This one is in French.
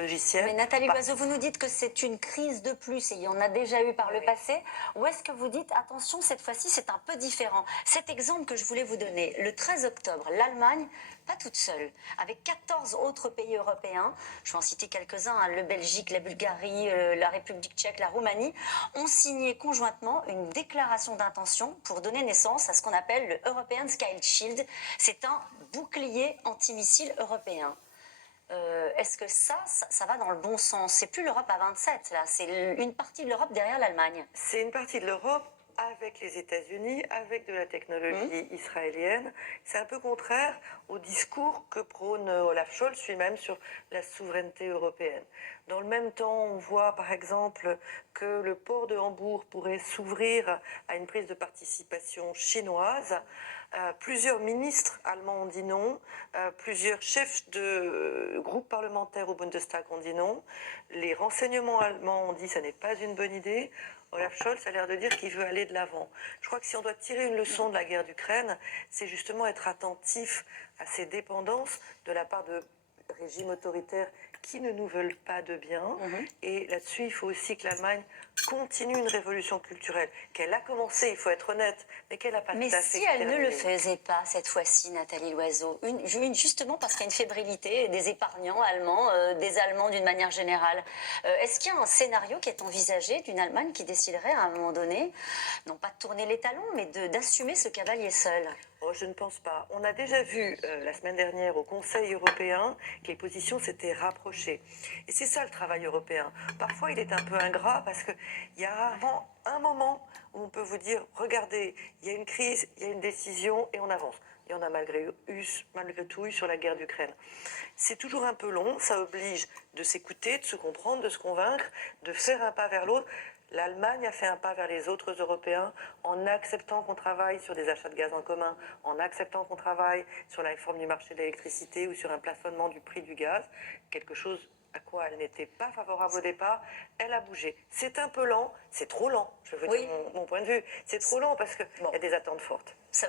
logiciels. Mais Nathalie Loiseau, vous nous dites que c'est une crise de plus et il y en a déjà eu par le passé. Ou est-ce que vous dites, attention, cette fois-ci, c'est un peu différent? Cet exemple que je voulais vous donner, le 13 octobre, l'Allemagne, pas toute seule, avec 14 autres pays européens, je vais en citer quelques-uns, hein, le Belgique, la Bulgarie, la République tchèque, la Roumanie, ont signé conjointement une déclaration d'intention pour donner naissance à ce qu'on appelle le European Sky Shield. C'est un bouclier antimissile européen. Est-ce que ça va dans le bon sens? C'est plus l'Europe à 27, là, c'est une partie de l'Europe derrière l'Allemagne. C'est une partie de l'Europe avec les États-Unis, avec de la technologie israélienne. C'est un peu contraire au discours que prône Olaf Scholz lui-même sur la souveraineté européenne. Dans le même temps, on voit par exemple que le port de Hambourg pourrait s'ouvrir à une prise de participation chinoise. Plusieurs ministres allemands ont dit non, plusieurs chefs de groupes parlementaires au Bundestag ont dit non, les renseignements allemands ont dit que ça n'est pas une bonne idée. Olaf Scholz a l'air de dire qu'il veut aller de l'avant. Je crois que si on doit tirer une leçon de la guerre d'Ukraine, c'est justement être attentif à ces dépendances de la part de régimes autoritaires qui ne nous veulent pas de bien. Et là-dessus, il faut aussi que l'Allemagne continue une révolution culturelle, qu'elle a commencé, il faut être honnête, mais qu'elle n'a pas tout à fait Mais si elle ne le terminé. faisait pas cette fois-ci, Nathalie Loiseau, justement parce qu'il y a une fébrilité des épargnants allemands, des Allemands d'une manière générale, est-ce qu'il y a un scénario qui est envisagé d'une Allemagne qui déciderait à un moment donné, non pas de tourner les talons, mais d'assumer ce cavalier seul? Oh, je ne pense pas. On a déjà vu la semaine dernière au Conseil européen que les positions s'étaient rapprochées. Et c'est ça le travail européen. Parfois, il est un peu ingrat parce qu'il y a rarement un moment où on peut vous dire, regardez, il y a une crise, il y a une décision et on avance. Il y en a malgré tout eu sur la guerre d'Ukraine. C'est toujours un peu long, ça oblige de s'écouter, de se comprendre, de se convaincre, de faire un pas vers l'autre. L'Allemagne a fait un pas vers les autres Européens en acceptant qu'on travaille sur des achats de gaz en commun, en acceptant qu'on travaille sur la réforme du marché de l'électricité ou sur un plafonnement du prix du gaz, quelque chose à quoi elle n'était pas favorable au départ, elle a bougé. C'est un peu lent, c'est trop lent, je veux dire mon point de vue. C'est trop lent parce qu'il y a des attentes fortes. Ça veut